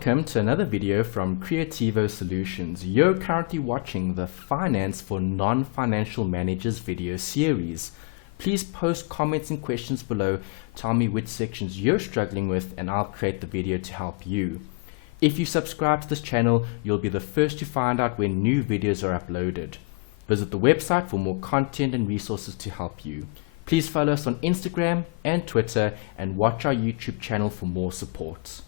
Welcome to another video from Creativo Solutions. You're currently watching the Finance for Non-Financial Managers video series. Please post comments and questions below. Tell me which sections you're struggling with and I'll create the video to help you. If you subscribe to this channel, you'll be the first to find out when new videos are uploaded. Visit the website for more content and resources to help you. Please follow us on Instagram and Twitter and watch our YouTube channel for more support.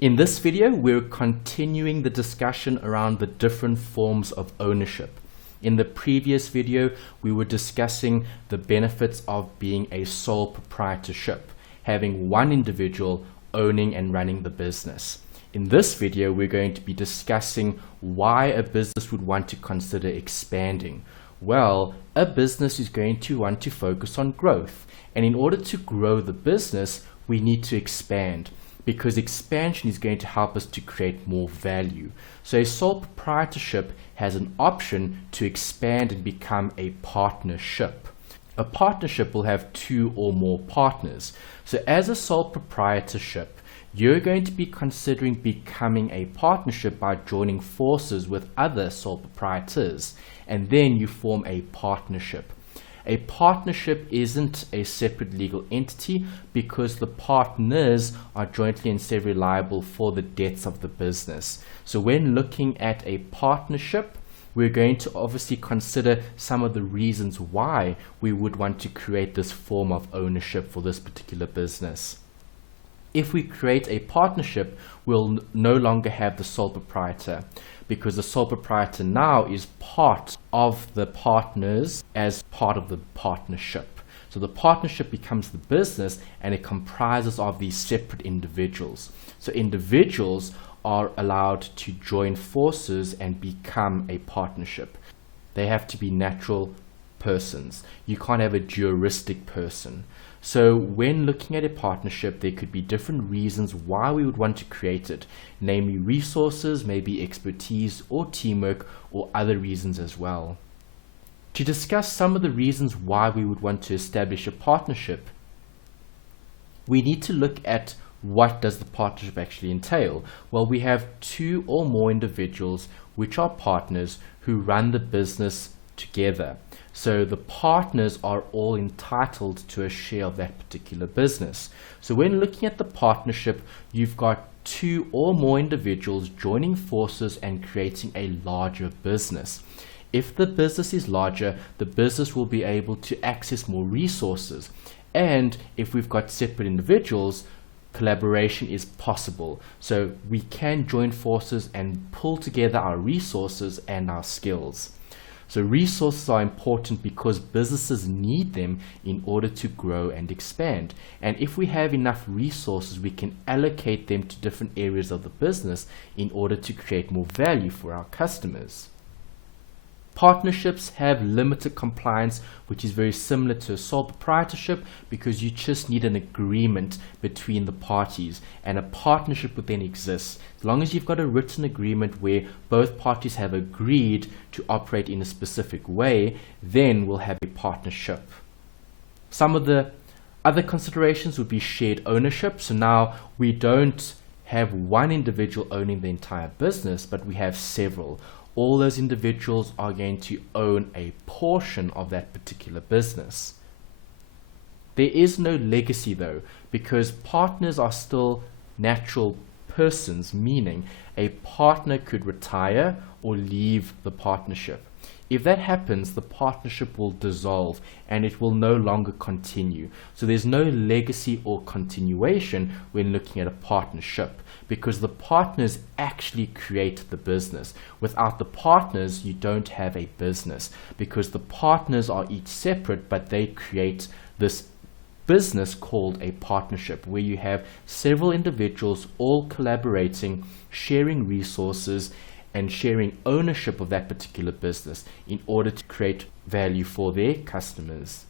In this video, we're continuing the discussion around the different forms of ownership. In the previous video, we were discussing the benefits of being a sole proprietorship, having one individual owning and running the business. In this video, we're going to be discussing why a business would want to consider expanding. Well, a business is going to want to focus on growth, and in order to grow the business, we need to expand, because expansion is going to help us to create more value. So a sole proprietorship has an option to expand and become a partnership. A partnership will have two or more partners. So as a sole proprietorship, you're going to be considering becoming a partnership by joining forces with other sole proprietors, and then you form a partnership. A partnership isn't a separate legal entity because the partners are jointly and severally liable for the debts of the business. So when looking at a partnership, we're going to obviously consider some of the reasons why we would want to create this form of ownership for this particular business. If we create a partnership, we'll no longer have the sole proprietor, because the sole proprietor now is part of the partners as part of the partnership. So the partnership becomes the business and it comprises of these separate individuals. So individuals are allowed to join forces and become a partnership. They have to be natural persons. You can't have a juristic person. So when looking at a partnership, there could be different reasons why we would want to create it, namely resources, maybe expertise or teamwork, or other reasons as well. To discuss some of the reasons why we would want to establish a partnership, we need to look at what does the partnership actually entail. Well, we have two or more individuals which are partners who run the business together. So the partners are all entitled to a share of that particular business. So when looking at the partnership, you've got two or more individuals joining forces and creating a larger business. If the business is larger, the business will be able to access more resources. And if we've got separate individuals, collaboration is possible. So we can join forces and pull together our resources and our skills. So resources are important because businesses need them in order to grow and expand. And if we have enough resources, we can allocate them to different areas of the business in order to create more value for our customers. Partnerships have limited compliance, which is very similar to a sole proprietorship, because you just need an agreement between the parties, and a partnership would then exist. As long as you've got a written agreement where both parties have agreed to operate in a specific way, then we'll have a partnership. Some of the other considerations would be shared ownership. So now we don't have one individual owning the entire business, but we have several. All those individuals are going to own a portion of that particular business. There is no legacy though, because partners are still natural persons, meaning a partner could retire or leave the partnership. If that happens, the partnership will dissolve and it will no longer continue. So there's no legacy or continuation when looking at a partnership, because the partners actually create the business. Without the partners, you don't have a business, because the partners are each separate, but they create this business called a partnership, where you have several individuals all collaborating, sharing resources, and sharing ownership of that particular business in order to create value for their customers.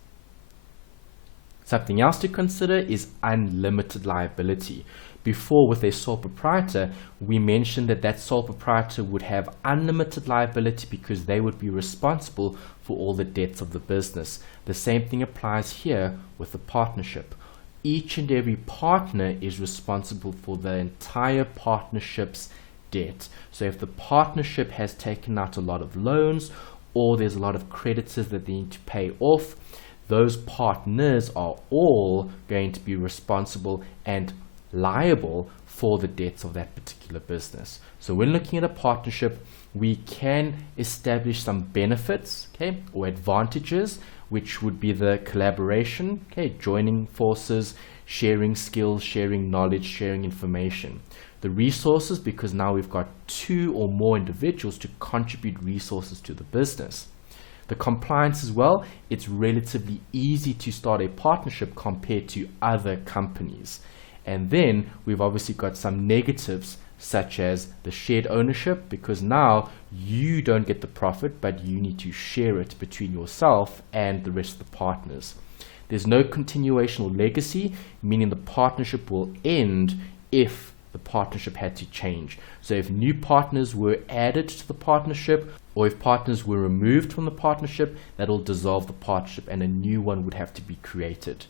Something else to consider is unlimited liability. Before, with a sole proprietor, we mentioned that sole proprietor would have unlimited liability because they would be responsible for all the debts of the business. The same thing applies here with the partnership. each and every partner is responsible for the entire partnership's debt. So if the partnership has taken out a lot of loans, or there's a lot of creditors that they need to pay off, those partners are all going to be responsible and liable for the debts of that particular business. So when looking at a partnership, we can establish some benefits, okay, or advantages, which would be the collaboration, okay, joining forces, sharing skills, sharing knowledge, sharing information. The resources, because now we've got 2 or more individuals to contribute resources to the business. The compliance as well, it's relatively easy to start a partnership compared to other companies. And then we've obviously got some negatives, such as the shared ownership, because now you don't get the profit, but you need to share it between yourself and the rest of the partners. There's no continuation or legacy, meaning the partnership will end if the partnership had to change. So if new partners were added to the partnership, or if partners were removed from the partnership, that'll dissolve the partnership and a new one would have to be created.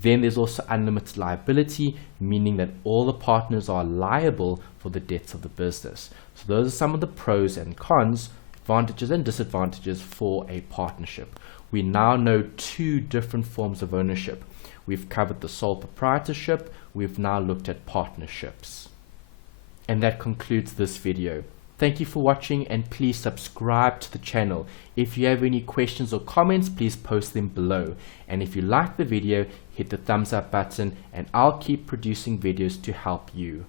Then there's also unlimited liability, meaning that all the partners are liable for the debts of the business. So those are some of the pros and cons, advantages and disadvantages for a partnership. We now know 2 different forms of ownership. We've covered the sole proprietorship, we've now looked at partnerships. And that concludes this video. Thank you for watching, and please subscribe to the channel. If you have any questions or comments, please post them below. And if you like the video, hit the thumbs up button, and I'll keep producing videos to help you.